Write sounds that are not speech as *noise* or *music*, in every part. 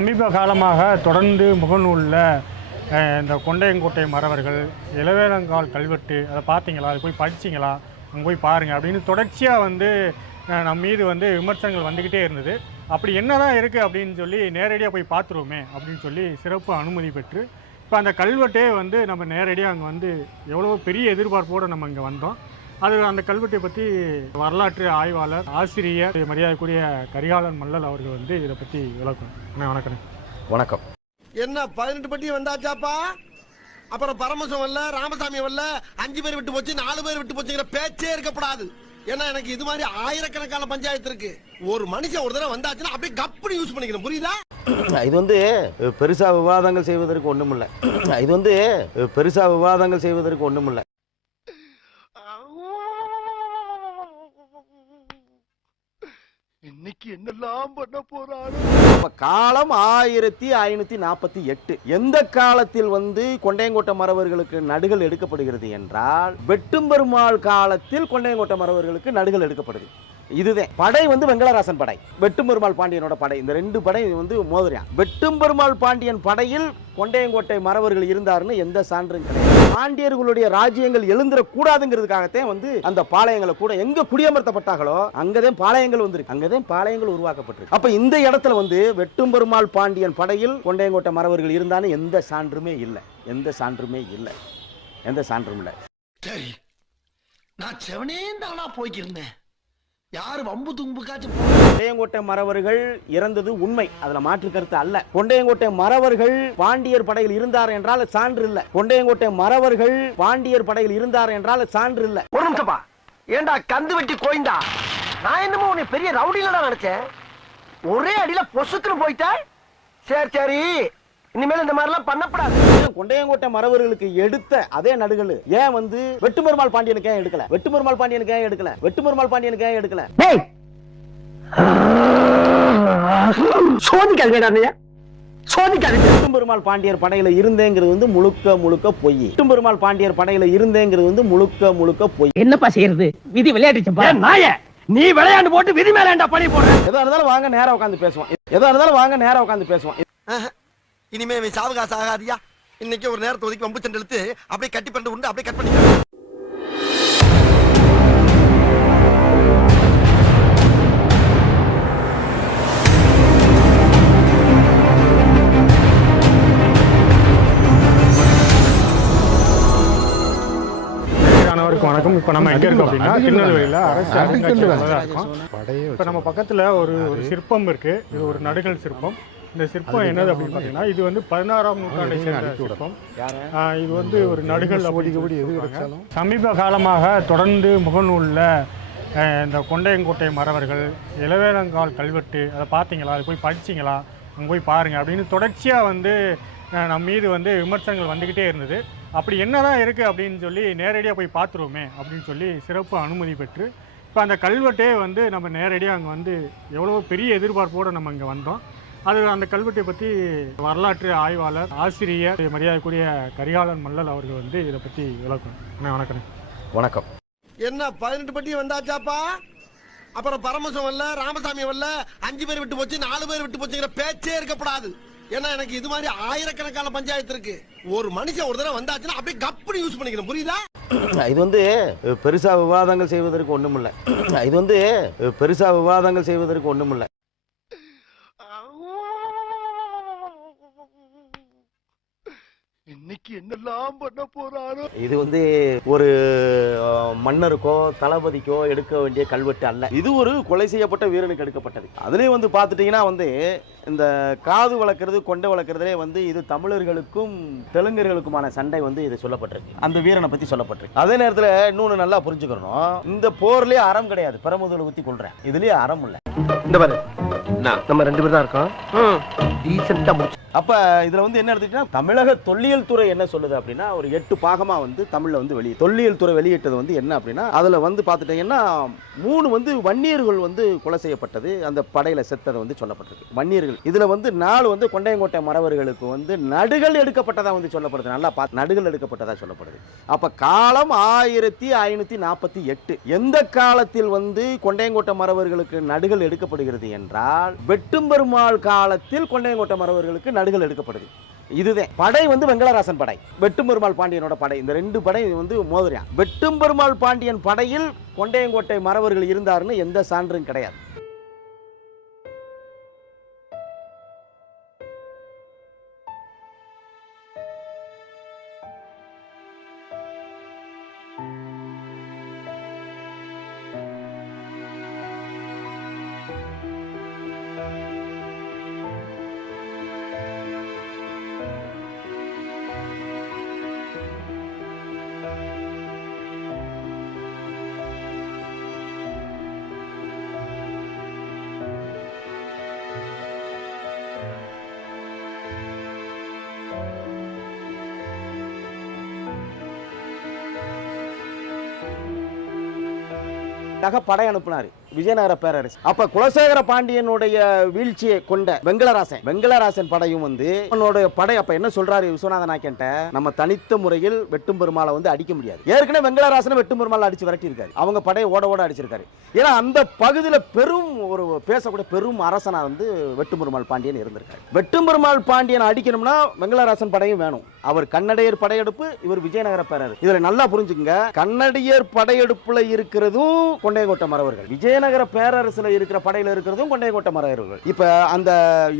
சமீப காலமாக தொடர்ந்து முகநூலில் இந்த கொண்டையங்கோட்டை மறவர்கள் இளவேலங்கால் கல்வெட்டு அதை பார்த்தீங்களா? அது போய் படிச்சிங்களா? அங்கே போய் பாருங்கள் அப்படின்னு தொடர்ச்சியாக வந்து நம் நம்ம மீது வந்து விமர்சனங்கள் வந்துக்கிட்டே இருந்தது. அப்படி என்னதான் இருக்குது அப்படின்னு சொல்லி நேரடியாக போய் பார்த்துருவோமே அப்படின்னு சொல்லி சிறப்பு அனுமதி பெற்று இப்போ அந்த கல்வெட்டே வந்து நம்ம நேரடியாக அங்கே வந்து எவ்வளோ பெரிய எதிர்பார்ப்போடு நம்ம இங்கே வந்தோம். அது அந்த கல்வெட்டை பற்றி வரலாற்று ஆய்வாளர் ஆசிரியர் மரியாதைக்குரிய கரிகாலன் மல்லல் அவர்கள் வந்து இதை பற்றி விளக்கணும். அண்ணா வணக்கம் வணக்கம். என்ன பதினெட்டு பட்டி வந்தாச்சாப்பா? அப்புறம் பரமசம் வரல ராமசாமி வரல அஞ்சு பேர் விட்டு போச்சு நாலு பேர் விட்டு போச்சுங்கிற பேச்சே இருக்கப்படாது ஏன்னா எனக்கு இது மாதிரி ஆயிரக்கணக்கான பஞ்சாயத்து இருக்கு. ஒரு மனுஷன் ஒரு தடவை வந்தாச்சுன்னா அப்படியே கப்புனு யூஸ் பண்ணிக்கணும். புரியுதா? *clears throat* இது வந்து பெருசா விவாதங்கள் செய்வதற்கு ஒண்ணுமில்ல. *clears throat* இது வந்து பெருசா விவாதங்கள் செய்வதற்கு ஒண்ணுமில்ல. இன்னைக்கு என்னெல்லாம் பண்ண போறாரு? நம்ம காலம் ஆயிரத்தி ஐநூத்தி நாற்பத்தி எட்டு. எந்த காலத்தில் வந்து கொண்டையங்கோட்டை மறவர்களுக்கு நடுகள் எடுக்கப்படுகிறது என்றால் வெட்டும்பெருமாள் காலத்தில் கொண்டையங்கோட்டை மறவர்களுக்கு நடுகள் எடுக்கப்படுது. இதுதான் படை வந்து வெங்கடராசன் படை. வெட்டும்பெருமாள் பாண்டியனோட படை. இந்த ரெண்டு படை வந்து மோதிரியான். வெட்டும்பெருமாள் பாண்டியன் படையில் கொண்டையங்கோட்டை மறவர்கள் இருந்தாருன்னு எந்த சான்றும் கிடையாது. பாண்டியர்களுடைய ராஜ்யங்கள் எழுந்திரக்கூடாதுங்கிறதுக்காகத்தான் வந்து அந்த பாளையங்களை கூட எங்க குடியமர்த்தப்பட்டாங்களோ அங்கதான் பாளையங்கள் வந்திருக்கு. அங்கதான் பாளையங்கள் உருவாக்கப்பட்டிருக்கு. அப்ப இந்த இடத்துல வந்து வெட்டும்பெருமாள் பாண்டியன் படையில் கொண்டையங்கோட்டை மறவர்கள் இருந்தான்னு எந்த சான்றுமே இல்லை. எந்த சான்றுமே இல்லை. எந்த சான்றும் இல்லை. சரி நான் செவனே தானா போய்க்கிருந்தேன். யாரு வம்பு தும்புக்காச்சும் கொண்டையங்கோட்டை மறவர்கள் இறந்தது உண்மை. அதுல மாற்று கருத்து அல்ல. கொண்டையங்கோட்டை மறவர்கள் பாண்டியர் படையில் இருந்தார் என்றால் சான்று இல்ல. கொண்டையங்கோட்டை மறவர்கள் பாண்டியர் படையில் இருந்தார் என்றால் சான்று இல்ல. ஒரு நிமிஷப்பா ஏண்டா கந்து வெட்டி கோயந்தா? நான் என்னமோ உன்னை பெரிய ரவுடிலடா நினைச்சேன். ஒரே அடியில பொசுக்குன்னு போயிட்ட சரி சரி. இனிமேல் இந்த மாதிரிலாம் பண்ணக்கூடாது கொண்டையங்கோட்டை மறவர்களுக்கு எடுத்த அதே நடுகள் ஏன் வந்து வெட்டுமருமாள் பாண்டியனுக்கு ஏன் எடுக்கல? வெட்டுமருமாள் பாண்டியனுக்கு ஏன் எடுக்கல? வெட்டுமருமாள் பாண்டியனுக்கு ஏன் எடுக்கல? சோதிக்காதீங்க. வெட்டும்பெருமாள் பாண்டியர் படையில இருந்தேங்கிறது வந்து முழுக்க முழுக்க பொய். வெட்டும்பெருமாள் பாண்டியர் படையில இருந்தேங்கிறது வந்து முழுக்க முழுக்க பொய். என்னப்பா செய்யறது? விதி ஏன் நாயே! நீ விளையாண்டு போட்டு விதி மேல பழி போடுற? எதா இருந்தாலும் வாங்க நேரா உட்காந்து பேசுவோம். எதா இருந்தாலும் வாங்க நேரா உட்காந்து பேசுவோம். இனிமே இவன் சாவகாசம் ஆகாதியா? இன்னைக்கு ஒரு நேரத்தை ஒதுக்கி வம்பு சண்டை இழுத்து அப்படியே கட்டி பண்ணிட்டு உண்டு அப்படியே கட் அனைவருக்கும் வணக்கம். இப்போ நம்ம எங்கே இருக்கோம் அப்படின்னா திருநெல்வேலியில் அரசு அருங்காட்சியகத்தில் இருக்கோம். இப்போ நம்ம பக்கத்தில் ஒரு ஒரு சிற்பம் இருக்கு. இது ஒரு நடுகள் சிற்பம். இந்த சிற்பம் என்னது அப்படின்னு பார்த்தீங்கன்னா இது வந்து பதினாறாம் நூற்றாண்டை சேர்ந்த சிற்பம். இது வந்து ஒரு நடுகள் அப்படி சமீப காலமாக தொடர்ந்து முகநூலில் இந்த கொண்டையங்கோட்டை மறவர்கள் இளவேலங்கால் கல்வெட்டு அதை பார்த்தீங்களா? அது போய் படிச்சிங்களா? அங்கே போய் பாருங்கள் அப்படின்னு தொடர்ச்சியாக வந்து நம்ம மீது வந்து விமர்சனங்கள் வந்துக்கிட்டே இருந்தது. அப்படி என்னதான் இருக்குது அப்படின்னு சொல்லி நேரடியாக போய் பார்த்துருவோமே அப்படின்னு சொல்லி சிறப்பு அனுமதி பெற்று இப்போ அந்த கல்வெட்டே வந்து நம்ம நேரடியாக அங்கே வந்து எவ்வளோ பெரிய எதிர்பார்ப்போடு நம்ம இங்கே வந்தோம். அது அந்த கல்வெட்டை பற்றி வரலாற்று ஆய்வாளர் ஆசிரியர் மரியாதைக்குரிய கரிகாலன் மல்லல் அவர்கள் வந்து இதை பற்றி விளக்கணும். அண்ணா வணக்கம் வணக்கம். என்ன பதினெட்டு பட்டி வந்தாச்சாப்பா? அப்புறம் பரமசம் வரல ராமசாமி வரல அஞ்சு பேர் விட்டு போச்சு நாலு பேர் விட்டு போச்சுங்கிற பேச்சே இருக்கப்படாது. ஏன்னா எனக்கு இது மாதிரி ஆயிரக்கணக்கான பஞ்சாயத்து இருக்கு. ஒரு மனுஷன் ஒரு தடவை வந்தாச்சுன்னா அப்படியே கப்புனு யூஸ் பண்ணிக்கணும். புரியுதா? *clears throat* இது வந்து பெருசா விவாதங்கள் செய்வதற்கு ஒண்ணுமில்ல. *clears throat* இது வந்து பெருசா விவாதங்கள் செய்வதற்கு ஒண்ணுமில்ல. இன்னைக்கு என்னெல்லாம் பண்ண போறாரோ? இது வந்து ஒரு மன்னருக்கோ தளபதிக்கோ எடுக்க வேண்டிய கல்வெட்டு அல்ல. இது ஒரு கொலை செய்யப்பட்ட வீரனுக்கு எடுக்கப்பட்டது. அதுலயும் வந்து பார்த்துட்டீங்கன்னா வந்து இந்த காது வளர்க்கறது கொண்டை வளர்க்கறதுலே வந்து இது தமிழர்களுக்கும் தெலுங்கர்களுக்குமான சண்டை வந்து இது சொல்லப்பட்டிருக்கு. அந்த வீரனை பத்தி சொல்லப்பட்டிருக்கு. அதே நேரத்துல இன்னொன்னு நல்லா புரிஞ்சுக்கணும். இந்த போர்லயே அறம் கிடையாது. பெரமுதல் ஊத்தி கொள்றேன் இதுலயே அறம் இல்ல. இந்த பாரு. நம்ம ரெண்டு பேர் தான் இருக்கோம். டீசெண்டா முடிச்சு அப்போ இதில் வந்து என்ன எடுத்துக்கிட்டா தமிழக தொல்லியல் துறை என்ன சொல்லுது அப்படின்னா ஒரு எட்டு பாகமாக வந்து தமிழில் வந்து வெளியே தொல்லியல் துறை வெளியிட்டது வந்து என்ன அப்படின்னா அதில் வந்து பார்த்துட்டிங்கன்னா மூணு வந்து வன்னியர்கள் வந்து கொலை செய்யப்பட்டது அந்த படையில் செத்ததை வந்து சொல்லப்பட்டிருக்கு. வன்னியர்கள். இதில் வந்து நாலு வந்து கொண்டையங்கோட்டை மறவர்களுக்கு வந்து நடுகள் எடுக்கப்பட்டதாக வந்து சொல்லப்படுது. நல்லா பார்த்து நடுகள் எடுக்கப்பட்டதாக சொல்லப்படுது. அப்போ காலம் ஆயிரத்தி ஐநூற்றி நாற்பத்தி எட்டு. எந்த காலத்தில் வந்து கொண்டையங்கோட்டை மறவர்களுக்கு நடுகள் எடுக்கப்படுகிறது என்றால் வெட்டும்பெருமாள் காலத்தில் கொண்டையங்கோட்டை மறவர்களுக்கு நடுகள் எடுக்கப்படுது. இதுதான் படை வந்து வெங்கடராசன் படை. வெட்டும்பெருமாள் பாண்டியனோட படை. இந்த ரெண்டு படை வந்து மோதிரியான். வெட்டும்பெருமாள் பாண்டியன் படையில் கொண்டையங்கோட்டை மறவர்கள் இருந்தாருன்னு எந்த சான்றும் கிடையாது. தாக படை அனுப்புனாரு. விஜயநகர பேரரசு. அப்ப குலசேகர பாண்டியனுடைய வீழ்ச்சியை கொண்ட வெங்கடராசன் வெங்கடராசன் படையும் வந்து அவனுடைய படை அப்ப என்ன சொல்றாரு விஸ்வநாத நாயக்கன்ட்ட நம்ம தனித்த முறையில் வெட்டும் பெருமாளை வந்து அடிக்க முடியாது. ஏற்கனவே வெங்கலராசன் வெட்டும் பெருமாளை அடிச்சு விரட்டி இருக்காரு அவங்க படையை ஓட ஓட அடிச்சிருக்காரு. ஏன்னா அந்த பகுதியில் பெரும் ஒரு பேசக்கூடிய பெரும் அரசனா வந்து வெட்டும் பெருமாள் பாண்டியன் இருந்திருக்காரு. வெட்டும் பெருமாள் பாண்டியன் அடிக்கணும்னா வெங்கடராசன் படையும் வேணும். அவர் கன்னடையர் படையெடுப்பு இவர் விஜயநகர பேரர் இதுல நல்லா புரிஞ்சுக்கங்க. கன்னடியர் படையெடுப்புல இருக்கிறதும் கொண்டையங்கோட்டை மறவர்கள் விஜயநகர பேரரசுல இருக்கிற படையில இருக்கிறதும் கொண்டையங்கோட்டை மறையர்கள் இப்போ அந்த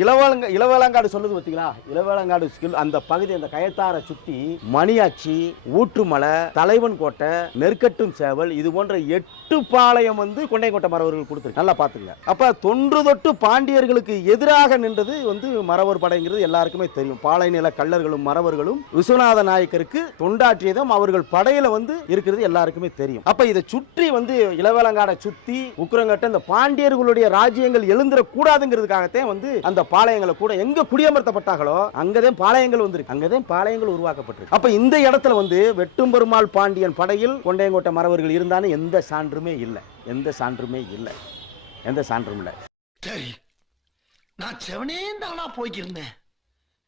இளவலங்க இளவேலங்காடு சொல்லுது பார்த்தீங்களா இளவேலங்காடு ஸ்கில் அந்த பகுதி அந்த கயத்தாரை சுற்றி மணியாச்சி ஊற்றுமலை தலைவன் கோட்டை நெற்கட்டும் சேவல் இது போன்ற எட்டு பாளையம் வந்து கொண்டையங்கோட்டை மறவர்கள் கொடுத்துருக்கு. நல்லா பார்த்துங்க அப்போ தொன்று தொட்டு பாண்டியர்களுக்கு எதிராக நின்றது வந்து மறவர் படைங்கிறது எல்லாருக்குமே தெரியும். பாலை நில கள்ளர்களும் மறவர்களும் விஸ்வநாத நாயக்கருக்கு தொண்டாற்றியதும் அவர்கள் படையில வந்து இருக்கிறது எல்லாருக்குமே தெரியும். அப்ப இதை சுற்றி வந்து இளவேலங்காடை சுத்தி உக்கிரங்கட்ட இந்த பாண்டியர்களுடைய ராஜ்யங்கள் எழுந்திர கூடாதுங்கிறதுக்காகத்தான் வந்து அந்த பாளையங்களை கூட எங்க குடியமர்த்தப்பட்டாங்களோ அங்கதான் பாளையங்கள் வந்திருக்கு. அங்கதான் பாளையங்கள் உருவாக்கப்பட்டிருக்கு. அப்ப இந்த இடத்துல வந்து வெட்டும்பெருமாள் பாண்டியன் படையில் கொண்டையங்கோட்டை மறவர்கள் இருந்தான்னு எந்த சான்றுமே இல்லை. எந்த சான்றுமே இல்லை. எந்த சான்றும் இல்லை. சரி நான் செவனே தானா போய்க்கிருந்தேன்.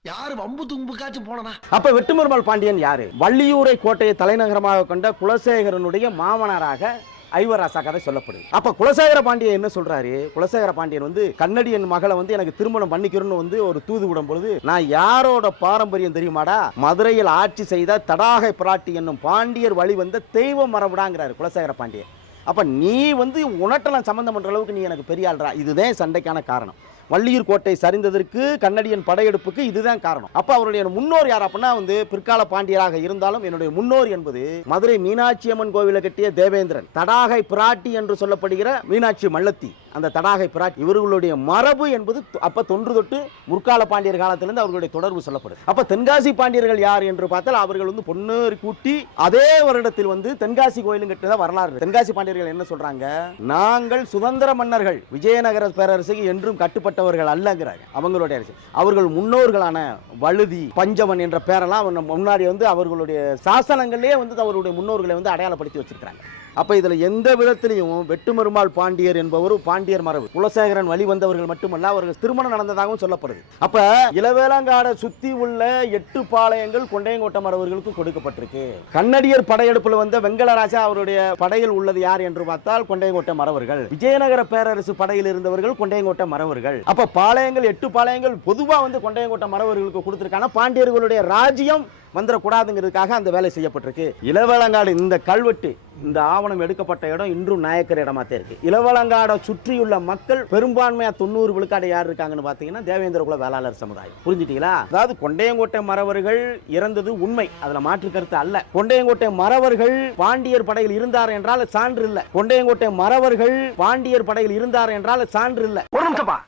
யாரு வம்பு தும்புக்காச்சும் போனனா? அப்ப வெட்டுமருமாள் பாண்டியன் யாரு? வள்ளியூரை கோட்டையை தலைநகரமாக கொண்ட குலசேகரனுடைய மாமனாராக ஐவராசா கதை சொல்லப்படுது. அப்ப குலசேகர பாண்டியன் என்ன சொல்றாரு? குலசேகர பாண்டியன் வந்து கண்ணடியன் மகளை வந்து எனக்கு திருமணம் பண்ணிக்கிறோன்னு வந்து ஒரு தூது விடும் பொழுது நான் யாரோட பாரம்பரியம் தெரியுமாடா? மதுரையில் ஆட்சி செய்த தடாகை பிராட்டி என்னும் பாண்டியர் வழி வந்த தெய்வ மரபுடாங்கிறாரு குலசேகர பாண்டியன். அப்ப நீ வந்து உணட்டலாம் சம்பந்தம் பண்ற அளவுக்கு நீ எனக்கு பெரிய ஆள்றா இதுதான் சண்டைக்கான காரணம். வள்ளியூர் கோட்டை சரிந்ததற்கு கண்ணடியன் படையெடுப்புக்கு இதுதான் காரணம். அப்ப அவருடைய முன்னோர் யார் அப்படின்னா வந்து பிற்கால பாண்டியராக இருந்தாலும் என்னுடைய முன்னோர் என்பது மதுரை மீனாட்சி அம்மன் கோவிலை கட்டிய தேவேந்திரன். தடாகை பிராட்டி என்று சொல்லப்படுகிற மீனாட்சி மல்லத்தி. அந்த தடாகை பிராட் இவர்களுடைய மரபு என்பது அப்போ தொன்று தொட்டு முற்கால பாண்டியர் காலத்திலிருந்து அவர்களுடைய தொடர்பு சொல்லப்படுது. அப்போ தென்காசி பாண்டியர்கள் யார் என்று பார்த்தால் அவர்கள் வந்து பொன்னேறு கூட்டி அதே வருடத்தில் வந்து தென்காசி கோயிலும் கட்டினதா வரலாறு. தென்காசி பாண்டியர்கள் என்ன சொல்றாங்க? நாங்கள் சுதந்திர மன்னர்கள் விஜயநகர பேரரசுக்கு என்றும் கட்டுப்பட்டவர்கள் அல்லங்கிறாங்க. அவங்களுடைய அரசு. அவர்கள் முன்னோர்களான வழுதி பஞ்சவன் என்ற பேரெல்லாம் முன்னாடி வந்து அவர்களுடைய சாசனங்களே வந்து அவருடைய முன்னோர்களை வந்து அடையாளப்படுத்தி வச்சிருக்கிறாங்க. அப்போ இதில் எந்த விதத்திலையும் வெட்டுமருமாள் பாண்டியர் என்பவர் பாண்டியர் மரபு. குலசேகரன் வழி வந்தவர்கள் மட்டுமல்ல அவர்கள் திருமணம் நடந்ததாகவும் சொல்லப்படுது. அப்போ இளவேலங்காடை சுற்றி உள்ள எட்டு பாளையங்கள் கொண்டையங்கோட்டை மரபர்களுக்கு கொடுக்கப்பட்டிருக்கு. கண்ணடியர் படையெடுப்பில் வந்த வெங்கடராஜா அவருடைய படையில் உள்ளது யார் என்று பார்த்தால் கொண்டையங்கோட்டை மறவர்கள் விஜயநகர பேரரசு படையில் இருந்தவர்கள் கொண்டையங்கோட்டை மறவர்கள் அப்போ பாளையங்கள் எட்டு பாளையங்கள் பொதுவாக வந்து கொண்டையங்கோட்டை மறவர்களுக்கு கொடுத்துருக்காங்க. பாண்டியர்களுடைய ராஜ்யம் வந்துடக்கூடாதுங்கிறதுக்காக அந்த வேலை செய்யப்பட்டிருக்கு. இளவேலங்காடு இந்த கல்வெட்டு இந்த ஆவணம் எடுக்கப்பட்ட இடம் இன்றும் நாயக்கர் இடமா தான் இருக்கு. இளவலங்காடை சுற்றியுள்ள மக்கள் பெரும்பான்மையா தொண்ணூறு விழுக்காடு யார் இருக்காங்கன்னு பாத்தீங்கன்னா தேவேந்திர குல வேளாளர் சமுதாயம். புரிஞ்சுட்டீங்களா? அதாவது கொண்டையங்கோட்டை மறவர்கள் இறந்தது உண்மை. அதுல மாற்று கருத்து அல்ல. கொண்டையங்கோட்டை மறவர்கள் பாண்டியர் படையில் இருந்தார் என்றால் சான்று இல்ல. கொண்டையங்கோட்டை மறவர்கள் பாண்டியர் படையில் இருந்தார் என்றால் சான்று இல்ல. ஒரு நிமிஷப்பா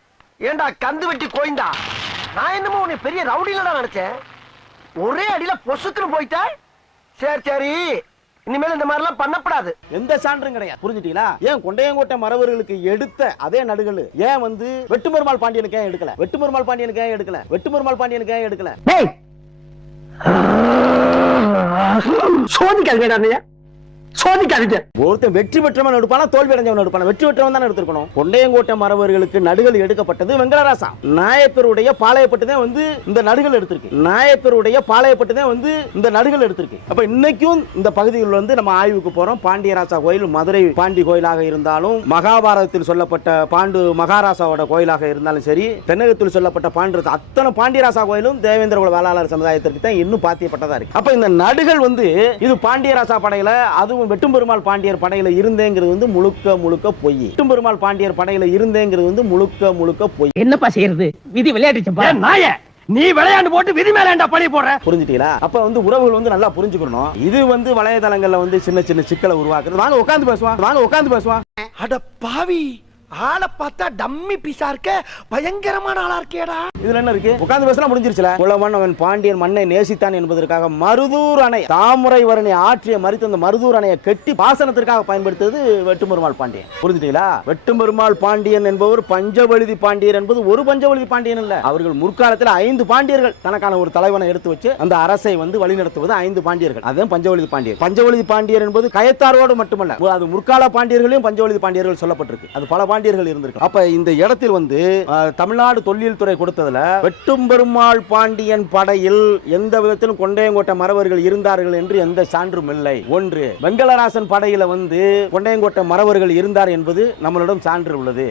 ஏண்டா கந்து வெட்டி கோய்ந்தா? நான் என்னமோ உன்னை பெரிய ரவுடிலடா நினைச்சேன். ஒரே அடியில பொசுக்குன்னு போயிட்ட? சரி சரி. இனிமேல் இந்த மாதிரிலாம் பண்ணப்படாது. எந்த சான்றும் கிடையாது. புரிஞ்சுட்டீங்களா? ஏன் கொண்டையங்கோட்டை மறவர்களுக்கு எடுத்த அதே நடுகள் ஏன் வந்து வெட்டுமருமாள் பாண்டியனுக்கு ஏன் எடுக்கல? வெட்டுமருமாள் பாண்டியனுக்கு ஏன் எடுக்கல? வெட்டுமருமாள் பாண்டியனுக்கு ஏன் எடுக்கல? டேய்! சோதிக்காதீங்க சோதிக்காதீங்க. ஒருத்தன் வெற்றி பெற்றவன் எடுப்பானா தோல்வி அடைஞ்சவன் எடுப்பானா? வெற்றி பெற்றவன் தான் எடுத்திருக்கணும். கொண்டையங்கோட்டை மறவர்களுக்கு நடுகள் எடுக்கப்பட்டது வெங்கடராசா. நாயக்கருடைய பாளையப்பட்டு தான் வந்து இந்த நடுகள் எடுத்திருக்கு. நாயக்கருடைய பாளையப்பட்டு தான் வந்து இந்த நடுகள் எடுத்திருக்கு. அப்ப இன்னைக்கும் இந்த பகுதியில் வந்து நம்ம ஆய்வுக்கு போறோம். பாண்டியராசா கோயில் மதுரை பாண்டி கோயிலாக இருந்தாலும் மகாபாரதத்தில் சொல்லப்பட்ட பாண்டு மகாராசாவோட கோயிலாக இருந்தாலும் சரி தென்னகத்தில் சொல்லப்பட்ட பாண்டு அத்தனை பாண்டியராசா கோயிலும் தேவேந்திர குல வேளாளர் சமுதாயத்திற்கு தான் இன்னும் பாத்தியப்பட்டதா இருக்கு. அப்ப இந்த நடுகள் வந்து இது பாண்டியராசா படையில அதுவும் வெட்டும் பெருமாள் பாண்டியர் படையில இருந்தேங்கிறது வந்து முழுக்க முழுக்க பொய். வெட்டும் பெருமாள் பாண்டியர் படையில இருந்தேங்கிறது வந்து முழுக்க முழுக்க பொய். என்னப்பா செய்யறது? விதி விளையாட்டுச்சப்பா நாய நீ விளையாண்டு போட்டு விதி மேலேண்டா பழி போடுற? புரிஞ்சுட்டீங்களா? அப்ப வந்து உறவுகள் வந்து நல்லா புரிஞ்சுக்கணும். இது வந்து வலைதளங்கள்ல வந்து சின்ன சின்ன சிக்கலை உருவாக்குறது வாங்க உட்காந்து பேசுவான் வாங்க உட்காந்து பேசுவான் அட பாவி. ஆளை பார்த்தா டம்மி பீஸா இருக்க பயங்கரமான ஆளா இருக்கேடா இதுல என்ன இருக்கு? உட்கார்ந்து பேசினா முடிஞ்சிருச்சுல? உழவன் அவன் பாண்டியன் மண்ணை நேசித்தான் என்பதற்காக மருதூர் அணை தாமரைவரணி ஆற்றிய மறித்து அந்த மருதூர் அணையை கட்டி பாசனத்திற்காக பயன்படுத்தது வெட்டுமருமாள் பாண்டியன். புரிஞ்சுட்டீங்களா? வெட்டுமருமாள் பாண்டியன் என்பவர் பஞ்சவழுதி பாண்டியர் என்பது ஒரு பஞ்சவழுதி பாண்டியன் இல்ல. அவர்கள் முற்காலத்தில் ஐந்து பாண்டியர்கள் தனக்கான ஒரு தலைவனை எடுத்து வச்சு அந்த அரசை வந்து வழிநடத்துவது ஐந்து பாண்டியர்கள். அதுதான் பஞ்சவழுதி பாண்டியர். பஞ்சவழுதி பாண்டியர் என்பது கயத்தாரோடு மட்டுமல்ல அது முற்கால பாண்டியர்களையும் பஞ்சவழுதி பாண்டியர்கள் சொல்லப்பட்டிருக்கு. அது பல பாண்டியர்கள் இருந்திருக்கு அப்ப இந்த இடத்தில் வந்து தமிழ்நாடு தொல்லியல் துறை கொடுத்ததுல வெட்டும் பெருமாள் பாண்டியன் படையில் எந்த விதத்திலும் கொண்டையங்கோட்டை மறவர்கள் இருந்தார்கள் என்று எந்த சான்றும் இல்லை. ஒன்று வெங்கடராசன் படையில வந்து கொண்டையங்கோட்டை மறவர்கள் இருந்தார் என்பது நம்மளிடம் சான்று உள்ளது.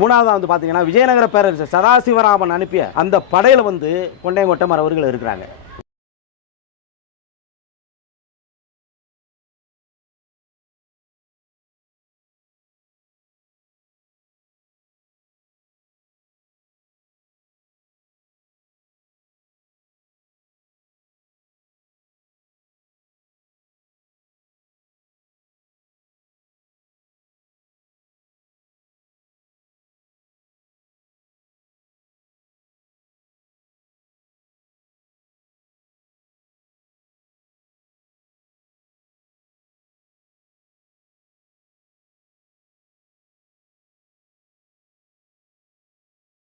மூணாவது வந்து பாத்தீங்கன்னா விஜயநகர பேரரசர் சதாசிவராமன் அனுப்பிய அந்த படையில வந்து கொண்டையங்கோட்டம் அவர்கள் இருக்கிறாங்க.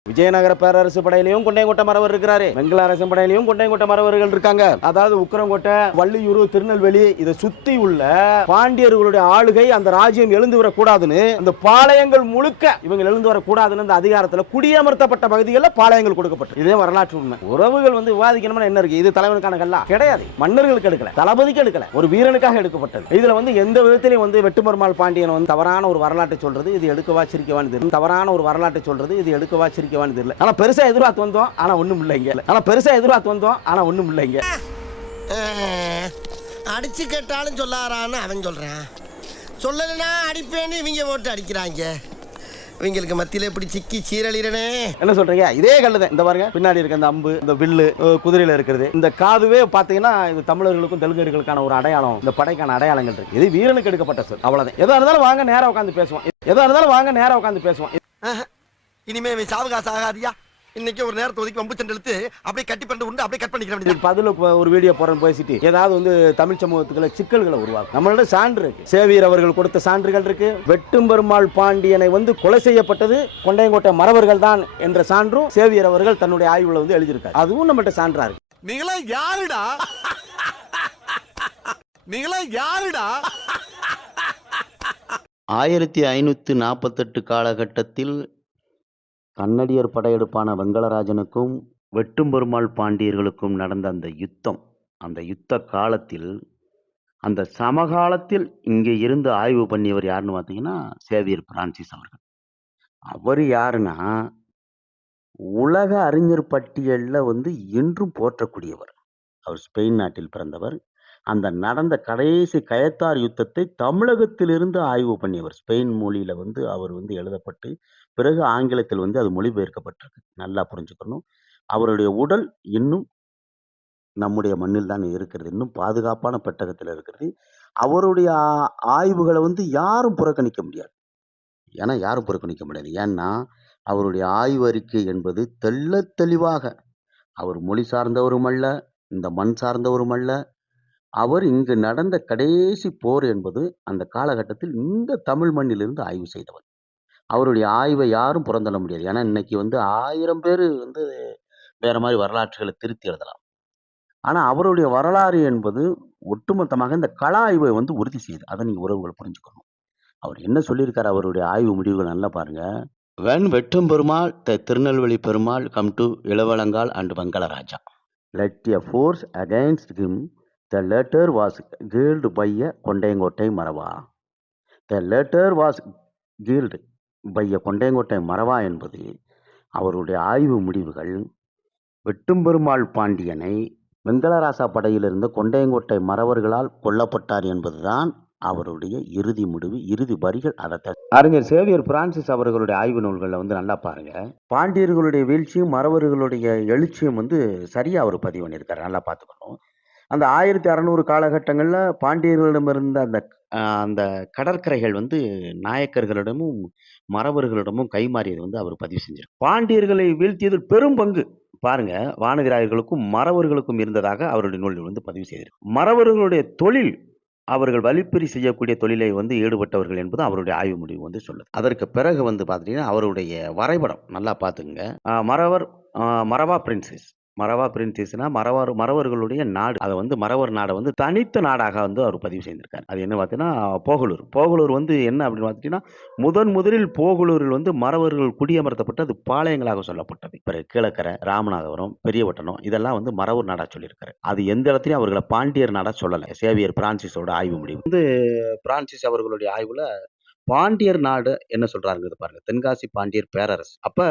விஜயநகர பேரரசு படையிலையும் கொண்டையங்கோட்டை மறவர் இருக்கிறாரு. வெங்கல அரசு படையிலையும் கொண்டையங்கோட்டை மறவர்கள் இருக்காங்க. அதாவது உக்கரங்கோட்டை வள்ளியூர் திருநெல்வேலி இதை சுத்தி உள்ள பாண்டியர்களுடைய ஆளுகை அந்த ராஜ்யம் எழுந்து வரக்கூடாதுன்னு அந்த பாளையங்கள் முழுக்க இவங்க எழுந்து வரக்கூடாதுன்னு அந்த அதிகாரத்துல குடியமர்த்தப்பட்ட பகுதிகளில் பாளையங்கள் கொடுக்கப்பட்டது. இதே வரலாற்று உண்மை. உறவுகள் வந்து விவாதிக்கணும்னு என்ன இருக்கு? இது தலைவனுக்கான கல்லா. கிடையாது. மன்னர்களுக்கு எடுக்கல. தளபதிக்கு எடுக்கல. ஒரு வீரனுக்காக எடுக்கப்பட்டது. இதுல வந்து எந்த விதத்திலையும் வந்து வெட்டுமருமாள் பாண்டியன் வந்து தவறான ஒரு வரலாற்றை சொல்றது இது எடுக்கவா சிரிக்கவான்னு தவறான ஒரு வரலாற்றை சொல்றது இது எடுக்கவா சிரிக்கவான்னு தெரியல. ஆனா பெருசா எதிர்பார்த்து வந்தோம். ஆனா ஒண்ணும் இல்லைங்க ஆனா பெருசா எதிர்பார்த்து வந்தோம். ஆனா ஒண்ணும் இல்லைங்க அடிச்சு கேட்டாலும் சொல்லாரான்னு அவன் சொல்றான். சொல்லலைன்னா அடிப்பேன்னு இவங்க போட்டு அடிக்கிறாங்க. இவங்களுக்கு மத்தியில இப்படி சிக்கி சீரழிறனே? என்ன சொல்றீங்க? இதே கல்லு தான் இந்த பாருங்க பின்னாடி இருக்க இந்த அம்பு இந்த வில்லு குதிரையில இருக்கிறது. இந்த காதுவே பாத்தீங்கன்னா இது தமிழர்களுக்கும் தெலுங்கர்களுக்கான ஒரு அடையாளம். இந்த படைக்கான அடையாளங்கள் இருக்கு. இது வீரனுக்கு எடுக்கப்பட்ட சொல். அவ்வளவுதான். எதா இருந்தாலும் வாங்க நேரா உட்காந்து பேசுவோம். எதா இருந்தாலும் வாங்க நேரா உட்காந்து பேசுவோம். இனிமே இவன் சாவகாசம் ஆகாதியா? இன்னைக்கு ஒரு நேரத்தை ஒதுக்கி வம்பு சண்டை இழுத்து அப்படியே கட்டி பண்ணிட்டு உண்டு அப்படியே கட் பண்ணிக்கிற வேண்டியது இதுக்கு பதில ஒரு வீடியோ போறேன்னு பேசிட்டு ஏதாவது வந்து தமிழ் சமூகத்துக்குள்ள சிக்கல்களை உருவாக்கும். நம்மளோட சான்று இருக்கு. சேவியர் அவர்கள் கொடுத்த சான்றுகள் இருக்கு. வெட்டும் பெருமாள் பாண்டியனை வந்து கொலை செய்யப்பட்டது கொண்டையங்கோட்டை மறவர்கள் தான் என்ற சான்றும் சேவியர் அவர்கள் தன்னுடைய ஆய்வுல வந்து எழுதியிருக்காரு. அதுவும் நம்மகிட்ட சான்றா இருக்கு. நீங்களா யாருடா? நீங்களா யாருடா? ஆயிரத்தி ஐநூற்றி நாற்பத்தெட்டு காலகட்டத்தில் கன்னடியர் படையெடுப்பான வெங்கடராஜனுக்கும் வெட்டும்பெருமாள் பாண்டியர்களுக்கும் நடந்த அந்த யுத்தம் அந்த யுத்த காலத்தில் அந்த சமகாலத்தில் இங்கே இருந்து ஆய்வு பண்ணியவர் யாருன்னு பார்த்தீங்கன்னா சேவியர் பிரான்சிஸ் அவர்கள். அவர் யாருன்னா உலக அறிஞர் பட்டியலில் வந்து இன்றும் போற்றக்கூடியவர். அவர் ஸ்பெயின் நாட்டில் பிறந்தவர். அந்த நடந்த கடைசி கயத்தார் யுத்தத்தை தமிழகத்திலிருந்து ஆய்வு பண்ணியவர். ஸ்பெயின் மொழியில் வந்து அவர் வந்து எழுதப்பட்டு பிறகு ஆங்கிலத்தில் வந்து அது மொழிபெயர்க்கப்பட்டிருக்கு. நல்லா புரிஞ்சுக்கணும். அவருடைய உடல் இன்னும் நம்முடைய மண்ணில் தான் இருக்கிறது. இன்னும் பாதுகாப்பான பெட்டகத்தில் இருக்கிறது. அவருடைய ஆய்வுகளை வந்து யாரும் புறக்கணிக்க முடியாது. ஏன்னா யாரும் புறக்கணிக்க முடியாது. ஏன்னா அவருடைய ஆய்வு அறிக்கை என்பது தெள்ள தெளிவாக அவர் மொழி சார்ந்தவரும் அல்ல இந்த மண் சார்ந்தவரும் அல்ல. அவர் இங்கு நடந்த கடைசி போர் என்பது அந்த காலகட்டத்தில் இந்த தமிழ் மண்ணிலிருந்து ஆய்வு செய்தவர். அவருடைய ஆய்வை யாரும் புறந்தள்ள முடியாது. ஏன்னா இன்னைக்கு வந்து ஆயிரம் பேர் வந்து வேற மாதிரி வரலாற்றுகளை திருத்தி எழுதலாம். ஆனால் அவருடைய வரலாறு என்பது ஒட்டுமொத்தமாக இந்த கள ஆய்வை வந்து உறுதி செய்யுது. அதை நீங்கள் உறவுகள் புரிஞ்சுக்கணும். அவர் என்ன சொல்லியிருக்காரு? அவருடைய ஆய்வு முடிவுகள் நல்லா பாருங்க. When Vettum Perumal the Tirunelveli Perumal come to Ilavalangal and Vangalaraja led a force against him the latter was killed by a Kondaiyankottai Marava the latter was killed by a Kondaiyankottai Marava என்பது அவருடைய ஆய்வு முடிவுகள். வெட்டும்பெருமாள் பாண்டியனை வெங்கடராசா படையில் இருந்த கொண்டையங்கோட்டை மறவர்களால் கொல்லப்பட்டார் என்பதுதான் அவருடைய இறுதி முடிவு இறுதி வரிகள். அதை அறிஞர் சேவியர் பிரான்சிஸ் அவர்களுடைய ஆய்வு நூல்களில் வந்து நல்லா பாருங்க. பாண்டியர்களுடைய வீழ்ச்சியும் மறவர்களுடைய எழுச்சியும் வந்து சரியா அவர் பதிவு பண்ணியிருக்காரு. நல்லா பார்த்துக்கணும். அந்த ஆயிரத்தி அறநூறு காலகட்டங்களில் பாண்டியர்களிடம் இருந்த அந்த அந்த கடற்கரைகள் வந்து நாயக்கர்களிடமும் மறவர்களிடமும் கைமாறியது வந்து அவர் பதிவு செஞ்சார் பாண்டியர்களை வீழ்த்தியதில் பெரும் பங்கு பாருங்க வானதிராயர்களுக்கும் மறவர்களுக்கும் இருந்ததாக அவருடைய நூலில் வந்து பதிவு செய்திருக்கு. மறவர்களுடைய தொழில் அவர்கள் வழிப்பறி செய்யக்கூடிய தொழிலை வந்து ஈடுபட்டவர்கள் என்பது அவருடைய ஆய்வு முடிவு வந்து சொல்லுது. அதற்கு பிறகு வந்து பார்த்தீங்கன்னா அவருடைய வரைபடம் நல்லா பார்த்துங்க மறவர் மரவா மறவா பிரின்சஸ். மறவா பிரின்சிஸ்னா மறவர் மறவர்களுடைய நாடு. அதை வந்து மறவர் நாடை வந்து தனித்த நாடாக வந்து அவர் பதிவு செய்திருக்காரு. அது என்ன பார்த்தீங்கன்னா போகலூர். போகலூர் வந்து என்ன அப்படின்னு பார்த்துட்டீங்கன்னா முதன் முதலில் போகலூரில் வந்து மறவர்கள் குடியமர்த்தப்பட்டு அது பாளையங்களாக சொல்லப்பட்டது. இப்போ கீழக்கரை ராமநாதபுரம் பெரியவட்டணம் இதெல்லாம் வந்து மறவர் நாடாக சொல்லியிருக்காரு. அது எந்த இடத்துலையும் அவர்களை பாண்டியர் நாடாக சொல்லலை. சேவியர் பிரான்சிஸோட ஆய்வு முடிவு. வந்து பிரான்சிஸ் அவர்களுடைய ஆய்வில் பாண்டியர் நாடு என்ன சொல்றாருங்கிறது பாருங்க. தென்காசி பாண்டியர் பேரரசு. அப்ப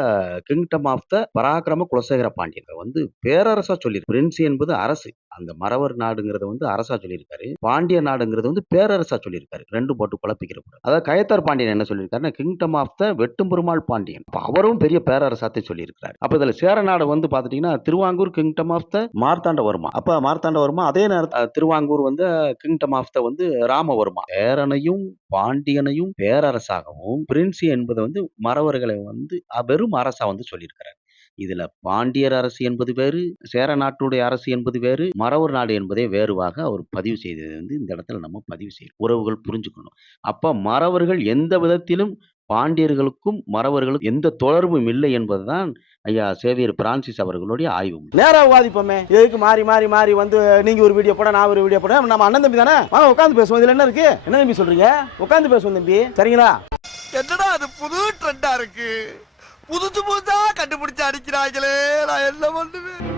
kingdom of the Parakrama Kulasekara Pandiyan வந்து பேரரசா சொல்லி பிரின்ஸ் என்பது அரசு. அந்த மறவர் நாடுங்கிறத வந்து அரசா சொல்லியிருக்காரு. பாண்டிய நாடுங்கிறது வந்து பேரரசா சொல்லியிருக்காரு. ரெண்டு போட்டு குழப்பிக்கிற கூடாது. அதாவது கயத்தார் பாண்டியன் என்ன சொல்லியிருக்காருன்னா kingdom of the Vettumperumal Pandiyan. அவரும் பெரிய பேரரசாத்தை சொல்லியிருக்காரு அப்ப இதுல சேர நாடு வந்து பாத்துட்டீங்கன்னா Travancore kingdom of the Marthandavarma அப்ப மார்த்தாண்டவர்மா அதே நேரத்தில் திருவாங்கூர் வந்து கிங்டம் ஆஃப் த வந்து ராமவர்மா பேரனையும் பாண்டியனையும் பேரரசாகவும் பிரின்சி என்பதை வந்து மறவர்களை வந்து வெறும் அரசா வந்து சொல்லியிருக்கிறார். இதுல பாண்டியர் அரசு என்பது வேறு சேர நாட்டுடைய அரசு என்பது வேறு மறவர் நாடு என்பதே வேறுவாக அவர் பதிவு செய்தது வந்து இந்த இடத்துல நம்ம பதிவு செய்யணும் உறவுகள் புரிஞ்சுக்கணும். அப்ப மறவர்கள் எந்த விதத்திலும் பாண்டியர்களுக்கும் மறவர்களுக்கும் எந்த தொடர்பும் இல்லை என்பதுதான் ஐயா சேவியர் பிரான்சிஸ் அவர்களுடைய ஆய்வு நேரா விவாதிப்போமே எதுக்கு மாறி மாறி மாறி வந்து நீங்க ஒரு வீடியோ போட நான் ஒரு வீடியோ போட நம்ம அண்ணன் தம்பி தானே? வாங்க உட்காந்து பேசுவோம். இதுல என்ன இருக்கு? என்ன தம்பி சொல்றீங்க? உட்காந்து பேசுவோம் தம்பி. சரிங்களா? என்னடா அது புது ட்ரெண்டா இருக்கு? புதுசு புதுசா கண்டுபிடிச்சு அடிக்கிறாங்களே நான் என்ன பண்ணுவேன்?